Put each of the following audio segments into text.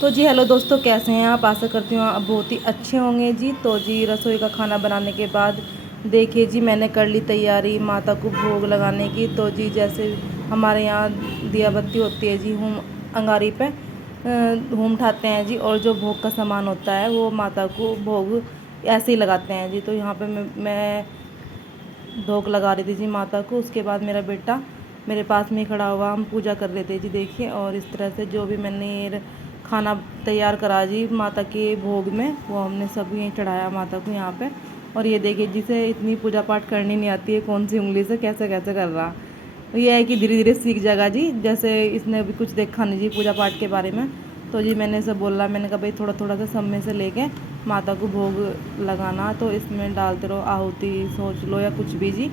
तो जी हेलो दोस्तों, कैसे हैं आप? आशा करती हूँ आप बहुत ही अच्छे होंगे जी। तो जी रसोई का खाना बनाने के बाद देखिए जी मैंने कर ली तैयारी माता को भोग लगाने की। तो जी जैसे हमारे यहाँ दिया बत्ती होती है जी, होम अंगारी पे होम उठाते हैं जी, और जो भोग का सामान होता है वो माता को भोग ऐसे ही लगाते हैं जी। तो यहाँ पे मैं भोग लगा रही थी जी माता को। उसके बाद मेरा बेटा मेरे पास में ही खड़ा हुआ, हम पूजा कर रहे थे जी देखिए। और इस तरह से जो भी मैंने ये खाना तैयार करा जी माता के भोग में, वो हमने सब यहीं चढ़ाया माता को यहाँ पे। और ये देखिए जिसे इतनी पूजा पाठ करनी नहीं आती है, कौन सी उंगली से कैसे कैसे कर रहा। तो ये है कि धीरे धीरे सीख जाएगा जी, जैसे इसने अभी कुछ देखा नहीं जी पूजा पाठ के बारे में। तो जी मैंने सब बोला, मैंने कहा भाई थोड़ा थोड़ा सा सब में से लेके माता को भोग लगाना, तो इसमें डालते रहो आहुति सोच लो या कुछ भी जी।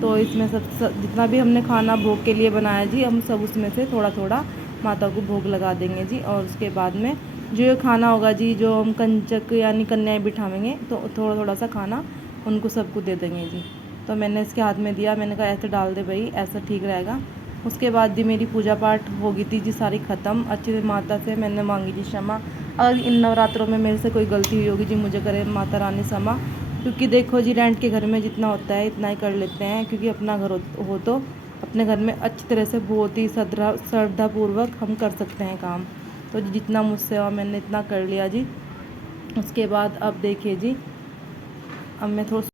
तो इसमें सब जितना भी हमने खाना भोग के लिए बनाया जी, हम सब उसमें से थोड़ा थोड़ा माता को भोग लगा देंगे जी। और उसके बाद में जो ये खाना होगा जी, जो हम कंचक यानी कन्याएं बिठावेंगे, तो थोड़ा थोड़ा सा खाना उनको सबको दे देंगे जी। तो मैंने इसके हाथ में दिया, मैंने कहा ऐसे डाल दे भाई, ऐसा ठीक रहेगा। उसके बाद जी मेरी पूजा पाठ हो गई थी जी सारी ख़त्म। अच्छे से माता से मैंने मांगी जी क्षमा। अगर इन नवरात्रों में मेरे से कोई गलती हुई होगी जी, मुझे करे माता रानी क्षमा। क्योंकि देखो जी रेंट के घर में जितना होता है इतना ही कर लेते हैं, क्योंकि अपना घर हो तो अपने घर में अच्छी तरह से बहुत ही श्रद्धापूर्वक हम कर सकते हैं काम। तो जितना मुझसे हुआ मैंने इतना कर लिया जी। उसके बाद अब देखिए जी, अब मैं थोड़ा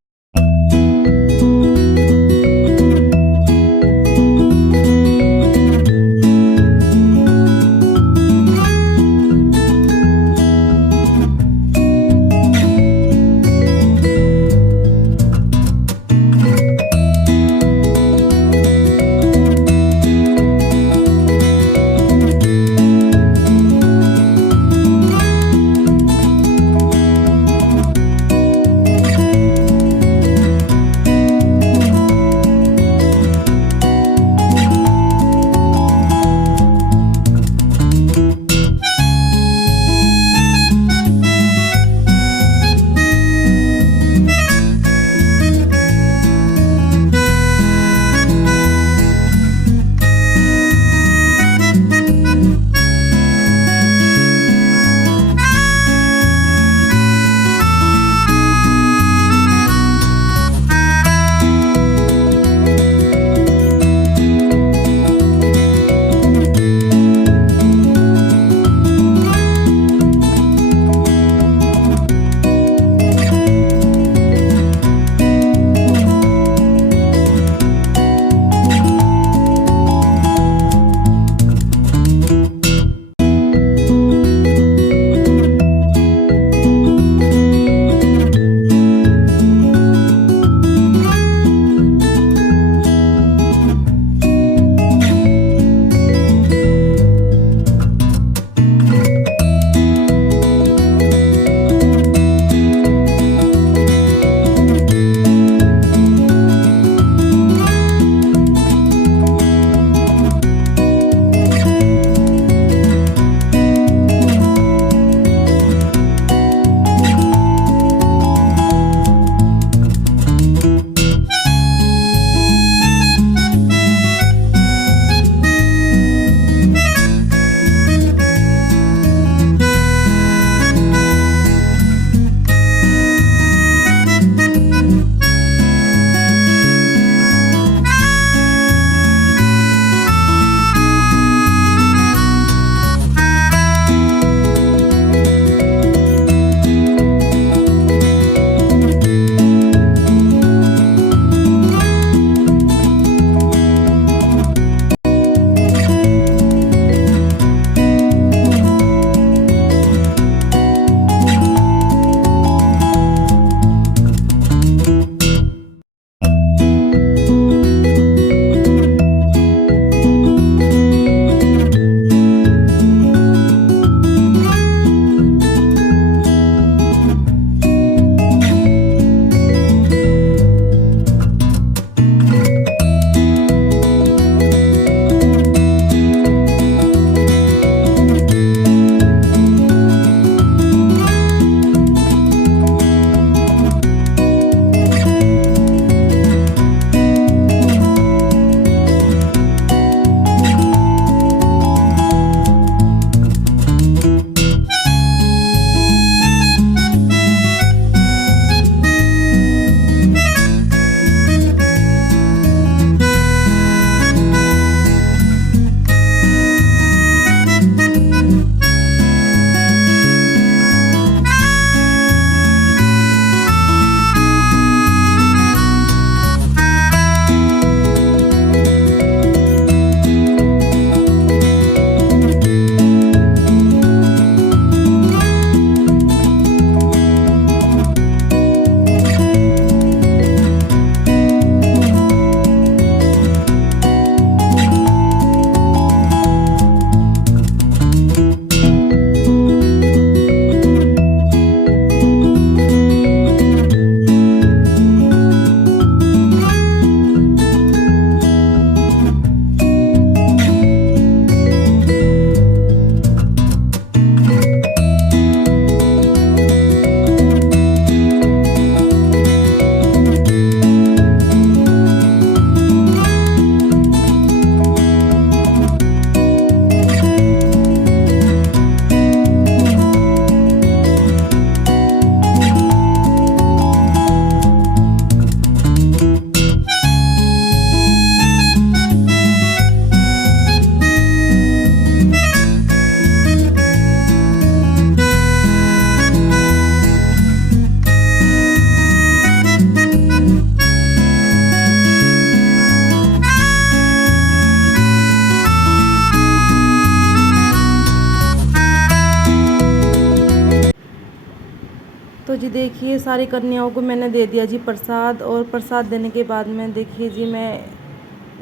तो जी देखिए सारी कन्याओं को मैंने दे दिया जी प्रसाद, और प्रसाद देने के बाद में देखिए जी मैं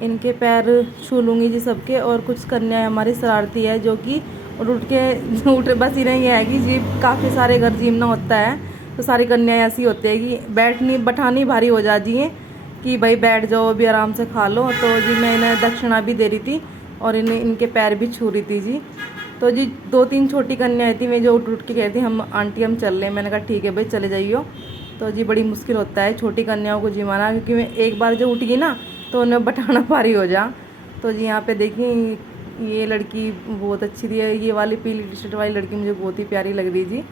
इनके पैर छू लूँगी जी सबके। और कुछ कन्याएं हमारी शरारती है जो कि उठ के उठ बस इन्हें ये है कि जी काफ़ी सारे घर जीमना होता है, तो सारी कन्याएं ऐसी होती है कि बैठनी बैठानी भारी हो जाती हैं कि भाई बैठ जाओ भी आराम से खा लो। तो जी मैं इन्हें दक्षिणा भी दे रही थी और इन्हें इनके पैर भी छू रही थी जी। तो जी 2-3 छोटी कन्याएं थी मैं जो उठ के कहती हम आंटी हम चल रहे हैं। मैंने कहा ठीक है भाई चले जाइयो। तो जी बड़ी मुश्किल होता है छोटी कन्याओं को जिमाना, क्योंकि मैं एक बार जो उठ गई ना तो उन्हें बैठाना भारी हो जा। तो जी यहाँ पे देखिए ये लड़की बहुत अच्छी थी, ये वाली पीली टी शर्ट वाली लड़की मुझे बहुत ही प्यारी लग रही जी,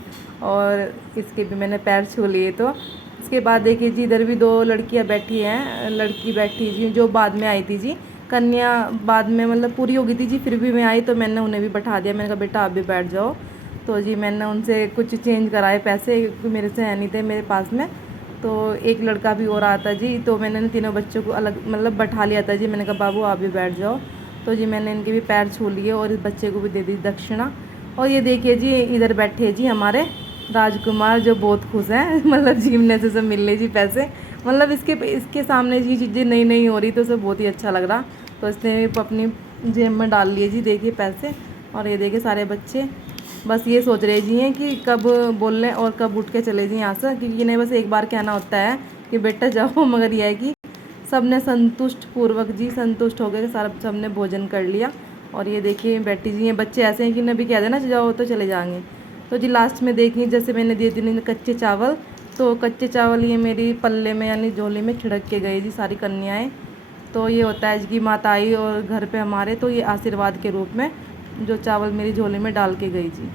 और इसके भी मैंने पैर छू लिए। तो इसके बाद देखिए जी इधर भी 2 लड़कियाँ बैठी हैं, लड़की बैठी जी जो बाद में आई थी जी, कन्या बाद में मतलब पूरी हो गई थी जी, फिर भी मैं आई तो मैंने उन्हें भी बैठा दिया। मैंने कहा बेटा आप भी बैठ जाओ। तो जी मैंने उनसे कुछ चेंज कराए पैसे, क्योंकि मेरे से है नहीं थे मेरे पास में। तो एक लड़का भी और आता जी, तो मैंने तीनों बच्चों को अलग मतलब बैठा लिया था जी। मैंने कहा बाबू आप भी बैठ जाओ। तो जी मैंने इनके भी पैर छू लिए और इस बच्चे को भी दे दी दक्षिणा। और ये देखिए जी इधर बैठे जी हमारे राजकुमार जो बहुत खुश हैं मतलब जीवने से सब मिल ले जी पैसे, मतलब इसके सामने जी चीज़ें नई नई हो रही तो उसे बहुत ही अच्छा लग रहा। तो इसने अपनी जेब में डाल लिए जी देखिए पैसे। और ये देखिए सारे बच्चे बस ये सोच रहे जी हैं कि कब बोल लें और कब उठ के चले जी यहाँ से, क्योंकि इन्हें बस एक बार कहना होता है कि बेटा जाओ। मगर यह है कि सब ने संतुष्ट पूर्वक जी संतुष्ट हो गए, सारा सब ने भोजन कर लिया। और ये देखिए बेटी जी ये बच्चे ऐसे हैं कि इन्हें भी कह देना जाओ तो चले जाएंगे। तो जी लास्ट में देखिए जैसे मैंने दिए थे कच्चे चावल, तो कच्चे चावल ये मेरी पल्ले में यानी झोली में छिड़क के गई जी सारी कन्याएं। तो ये होता है कि माता आई और घर पे हमारे, तो ये आशीर्वाद के रूप में जो चावल मेरी झोली में डाल के गई जी।